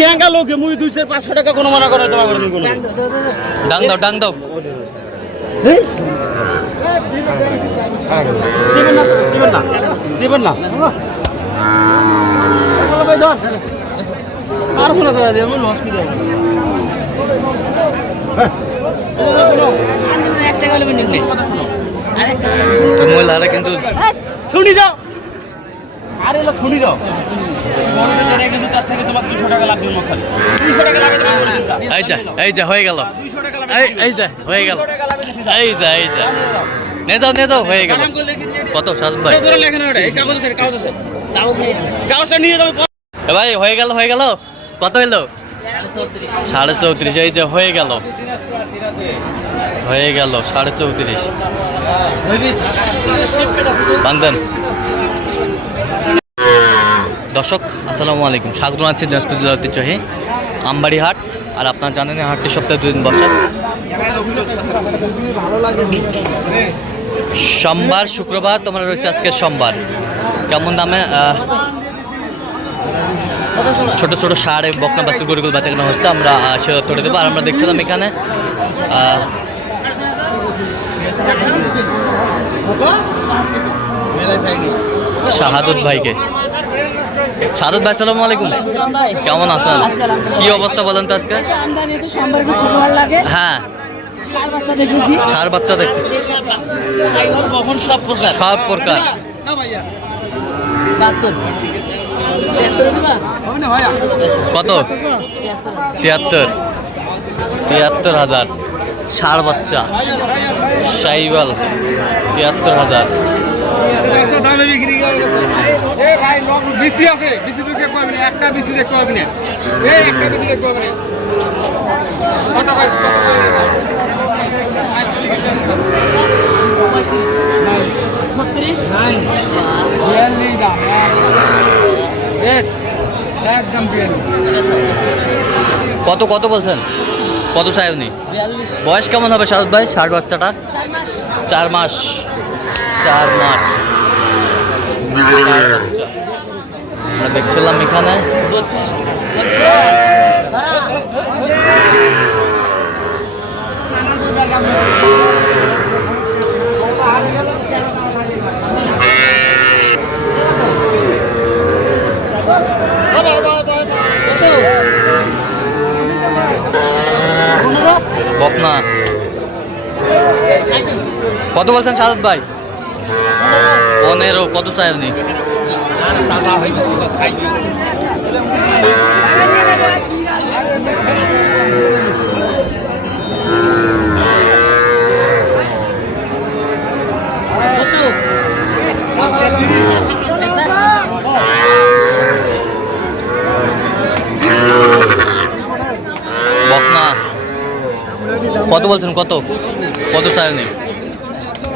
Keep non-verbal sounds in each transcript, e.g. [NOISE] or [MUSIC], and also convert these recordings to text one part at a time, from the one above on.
কেঙ্গা লোকে মুই দুইশো পাঁচশো টাকা কোনো মনে করে জমা কোনো ডাং দাও ডাং দাও। জীবন না জীবন না জীবন না। আর কোনো জায়গা দিয়ে আমি লস করে তো মহিলারা কিন্তু শুনি যাও। আরে এলো খালি যা হয়ে হয়ে গেল। এই যা এই যা। হয়ে কত ভাই, হয়ে গেল হয়ে গেল। কত এলো? সাড়ে চৌত্রিশ, এই যে, হয়ে গেল। হয়ে গেল, সাড়ে চৌত্রিশ। বান্ধন। দর্শক, আসসালামু আলাইকুম। স্বাগত আছি দিনাজপুর জেলার ঐতিহ্যহী আমবাড়ি হাট আর আপনারা জানেন হাটটি সপ্তাহে দুদিন বসে। সোমবার, শুক্রবার, তোমার রয়েছে আজকে সোমবার। কেমন দামে ছোট ছোট সার এবং বকনা বাস্তু গরুগুলো বেচা কেনা হচ্ছে, আমরা সে তথ্যটা দেবো। আর আমরা দেখছিলাম এখানে শাহাদুত ভাইকে। শাহাদুত ভাই সালাম আলাইকুম। কেমন আছেন? কি অবস্থা বলেন তো আজকে? হ্যাঁ। সার বাচ্চা সার দেখতে। সব প্রকার। কত? তিয়াত্তর। তিয়াত্তর হাজার। ষাড় বাচ্চা। সাইবাল তিয়াত্তর হাজার। এ ভাই বিসি আছে বিসি দেখতে পাবি না একটা বিসি দেখতে পাবি না এই একটা বিসি দেখতে পাবি না কত ভাই কত দাম বলছেন? কত চাই উনি? বয়স কেমন হবে শারদ ভাই ষাট বাচ্চাটা? চার মাস। চার মাস। আমরা দেখছিলাম এখানে। কত বকনা। কত বলছেন শারদ ভাই? পনেরো কত চাই উনি কত বলছেন? কত? কত চাই বকনা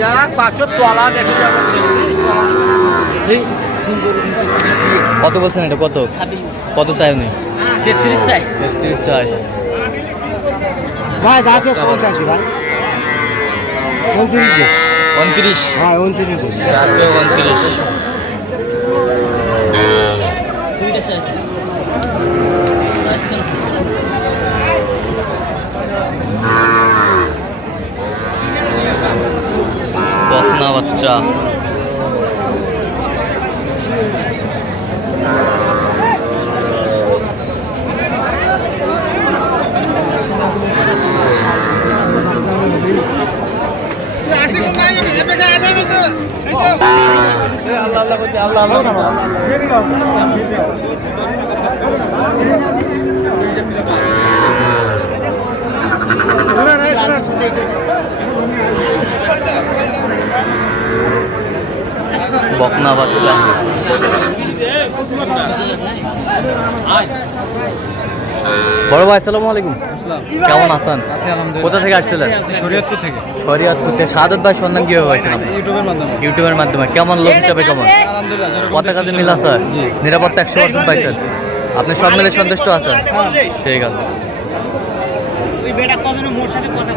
যাক পাঁচশো তলা দেখে যাবে। কত বলছেন এটা? কত? কত চাই উনি? তেত্রিশ চাই। তেত্রিশ চাই। ভাই যাতে পৌঁছাছি ভাই। উনত্রিশ। উনত্রিশ? হ্যাঁ উনত্রিশ। রাত্রে উনত্রিশ। দুইটা চাইছি বকনা বাচ্চা আসি কোন নাই এবে গায় দেন তো এই তো লালের আল্লাহ আল্লাহ বকনা বাচ্চা। বড় ভাই আসসালামু আলাইকুম। কেমন আছেন? কোথা থেকে আসছিলেন? শরীয়তপুর থেকে। শরিয়াতপুর থেকে সাদত ভাই সন্ধান কীভাবে আপনি? ইউটিউবের মাধ্যমে। ইউটিউবের মাধ্যমে। কেমন লোক হিসাবে কেমন? কথা কাজে মিল আছে নিরাপত্তা একশো পার্সেন্ট পাইছেন। আপনি সব মিলে সন্তুষ্ট আছেন? ঠিক আছে। ওই বেটা কদিন মোর সাথে কথা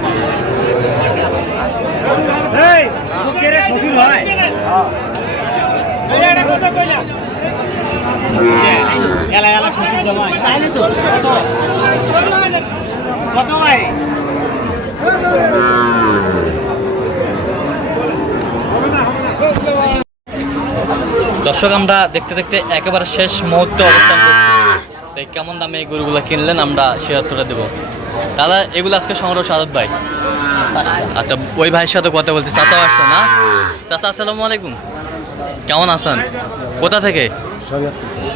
এই ও হয় কথা এলা এলা শ্বশুর জামাই তাইলে তো কত ভাই দর্শক আমরা দেখতে দেখতে একেবারে শেষ মুহূর্তে অবস্থান করছি। তাই কেমন দামে এই গরুগুলো কিনলেন আমরা সে উত্তরটা দেবো। তাহলে এগুলো আজকে সংগ্রহ সাদত ভাই। আচ্ছা ওই ভাইয়ের সাথে কথা বলছি চাচা আসছে না? চাচা আসসালামু আলাইকুম। কেমন আছেন? কোথা থেকে?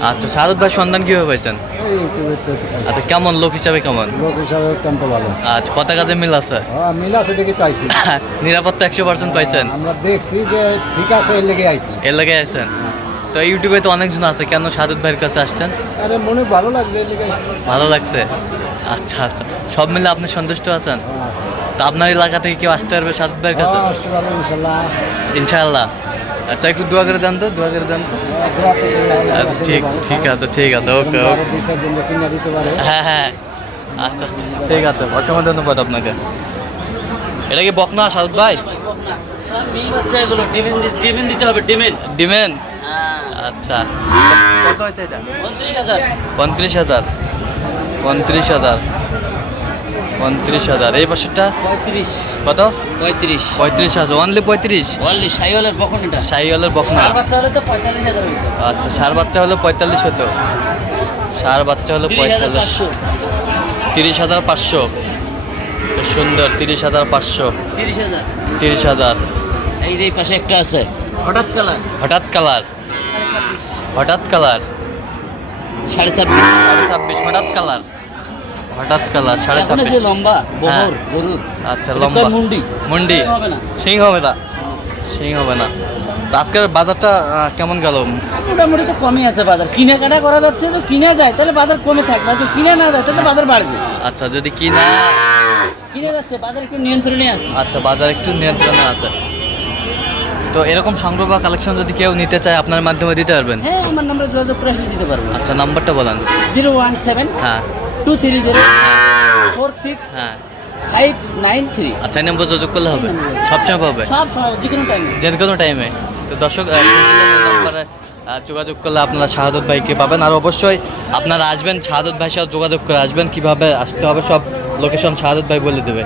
আচ্ছা সাদত ভাই সন্ধান কীভাবে পাইছেন। আচ্ছা কেমন? লোক হিসাবে কেমন? লোক হিসাবে অত্যন্ত ভালো। আচ্ছা কথা কাজে মিল আছে? হ্যাঁ মিল আছে দেখি তো আইছি। [LAUGHS] নিরাপত্তা একশো পার্সেন্ট পাইছেন? আমরা দেখছি যে ঠিক আছে এর লেগে আইছি। এর লাগে আছেন তো ইউটিউবে তো অনেকজন আছে কেন সাদত ভাইয়ের কাছে আসছেন? আরে মনে ভালো লাগছে ভালো লাগছে? আচ্ছা আচ্ছা। সব মিলে আপনি সন্তুষ্ট আছেন? হ্যাঁ, তো আপনার এলাকা থেকে কেউ আসতে পারবে সাত ভাইয়ের কাছে? হ্যাঁ, আসতে পারব ইনশাল্লাহ। ইনশাআল্লাহ আচ্ছা একটু দোয়া করে দেন তো দোয়া করে দেন। তো হ্যাঁ, আচ্ছা ঠিক ঠিক আছে ঠিক আছে ওকে হ্যাঁ হ্যাঁ। আচ্ছা ঠিক আছে অসংখ্য ধন্যবাদ আপনাকে। এটা কি বকনা সাদত ভাই? ডিমেন ডিমেন দিতে হবে ডিমেন। দিবেন হ্যাঁ। আচ্ছা। কত হয়েছে এটা? উনত্রিশ হাজার। পঁয়ত্রিশ হাজার পঁয়ত্রিশ হাজার। পঁয়ত্রিশ হাজার। এই বছরটা পঁয়ত্রিশ। কত? পঁয়ত্রিশ। পঁয়ত্রিশ হাজার। অনলি পঁয়ত্রিশ? সাইওয়ালের আচ্ছা সার বাচ্চা হলো পঁয়তাল্লিশ হতো। সার বাচ্চা হলো তিরিশ পঁয়তাল্লিশ। তিরিশ হাজার পাঁচশো। সুন্দর তিরিশ হাজার পাঁচশো। তিরিশ হাজার। তিরিশ হাজার। এই যে এই পাশে একটা আছে। হঠাৎ কালার। হঠাৎ কালার। হঠাৎ কালার। সাড়ে ছাব্বিশ। সাড়ে ছাব্বিশ হঠাৎ কালার। হঠাৎ কালার সাড়ে ছাব্বিশ লম্বা হ্যাঁ। আচ্ছা লম্বা। মুন্ডি? মুন্ডি। সিং হবে না? সিং হবে না। তো আজকের বাজারটা কেমন গেল? মোটামুটি তো কমই আছে বাজার। কিনে কাটা করা যাচ্ছে তো কিনে যায় তাহলে বাজার কমে থাকবে যদি কিনে না যায় তাহলে বাজার বাড়বে। আচ্ছা যদি কি না কিনে যাচ্ছে বাজার একটু নিয়ন্ত্রণে আছে। আচ্ছা বাজার একটু নিয়ন্ত্রণে আছে। তো এরকম সংগ্রহ বা কালেকশন যদি কেউ নিতে চায় আপনার মাধ্যমে দিতে পারবেন? হ্যাঁ আমার নাম্বার যোগাযোগ করে দিতে পারব। আচ্ছা নাম্বারটা বলেন। জিরো ওয়ান সেভেন হ্যাঁ। Two three zero four six হ্যাঁ। ফাইভ নাইন থ্রি আচ্ছা এই নম্বর যোগাযোগ করলে হবে? সবসময় পাবে? সব যে কোনো টাইমে যে কোনো টাইমে তো দর্শক যোগাযোগ করলে আপনারা শাহাদত ভাইকে পাবেন। আর অবশ্যই আপনারা আসবেন শাহাদত ভাইয়ের সাথে যোগাযোগ করে আসবেন। কীভাবে আসতে হবে সব লোকেশন শাহাদত ভাই বলে দেবে।